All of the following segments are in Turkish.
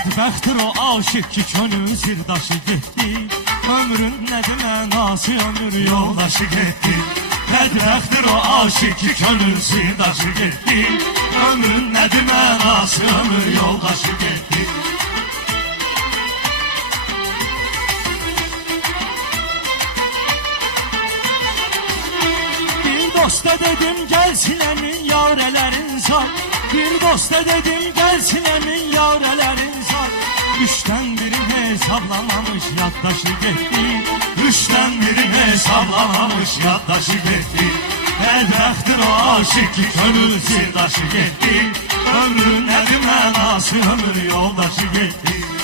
Bədbəxtdir o aşık ki könül sirdaşı getdi Ömrün nədir mənası ömür yoldaşı getdi Bədbəxtdir o aşık ki könül sirdaşı getdi Ömrün nədir mənası ömür yoldaşı getdi Bir dosta dedim gelsin emin yavrelerin sar Bir dosta dedim gelsin emin yavrelerin sar Üçten birini hesaplamamış yaddaşı gitti Üçten birini hesaplamamış yaddaşı gitti Bedbəxtdir o aşık ki könül sirdaşı gitti Ömrün nədir mənası ömür yoldaşı gitti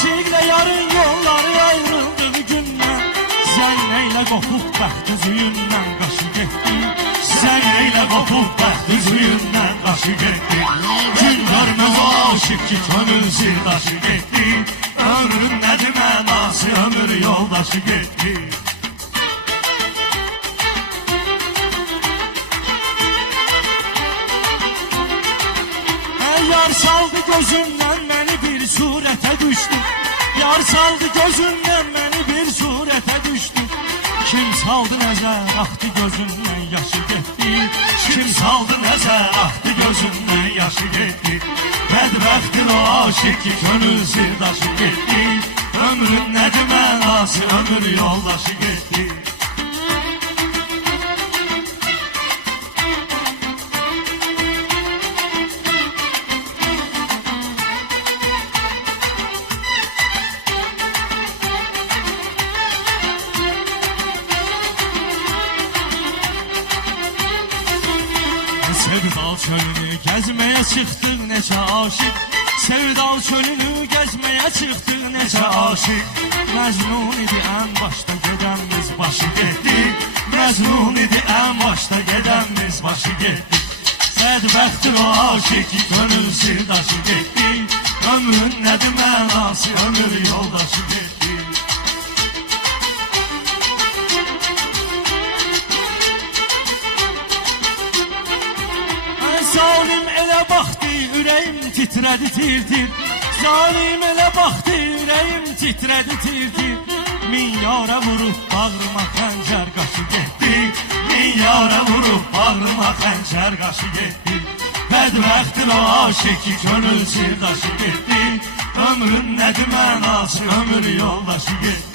Aşıkla yarın yolları ayrıldı bir günden Sen neyle kopup bəxt üzüyünden qaşı getdi Sen neyle kopup bəxt üzüyünden qaşı getdi Gün görmez o aşık ki könül sirdaşı getdi Ömrün nədir mənası ömür yoldaşı getdi Yar saldı gözümden nezer aktı gözümden yaşı gitti. Kim saldı nezer aktı gözümden yaşı gitti. Bedbəxtdir o aşık ki gönül sirdaşı gitti. Ömrün nedir mənası ömür yoldaşı gitti Sevdal çölünü gezmeye çıktık neçə aşık Sevdal çölünü gezmeye çıktık neçə aşık Mecnun idi en başta geden biz başı getdi Mecnun idi en başta geden biz başı getdi Bədbəxtdir o aşık gönül sirdaşı getdi Ömrün nədir mənası ömür yoldaşı Zalim elə baxdı, ürəyim titrədi tir-tir Zalim elə baxdı, ürəyim titrədi tir-tir Min yara vurub bağrıma xəncər qaşı getdi Min yara vurub bağrıma xəncər qaşı getdi Bədbəxtdir o aşık ki könül sirdaşı getdi Ömrün nədir mənası, ömür yoldaşı getdi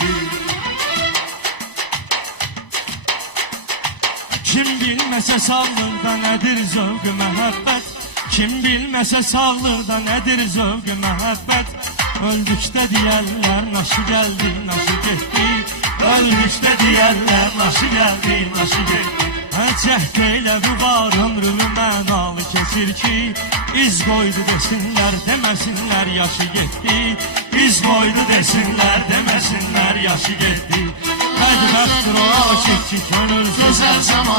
Kim bilməsə sağlıqda nədir zövqü məhəbbət Kim bilməsə sağlıqda nədir zövqü məhəbbət Öldükdə deyərlər naşı gəldi, naşı getdi Öldükdə deyərlər naşı gəldi, naşı getdi Hə cəhd elə bu var ömrümü mənalı keçir ki. İz qoydu desinlər, deməsinlər yaşı getdi İz qoydu desinlər, deməsinlər yaşı getdi Bədbəxtdir o ki könül gözəl zaman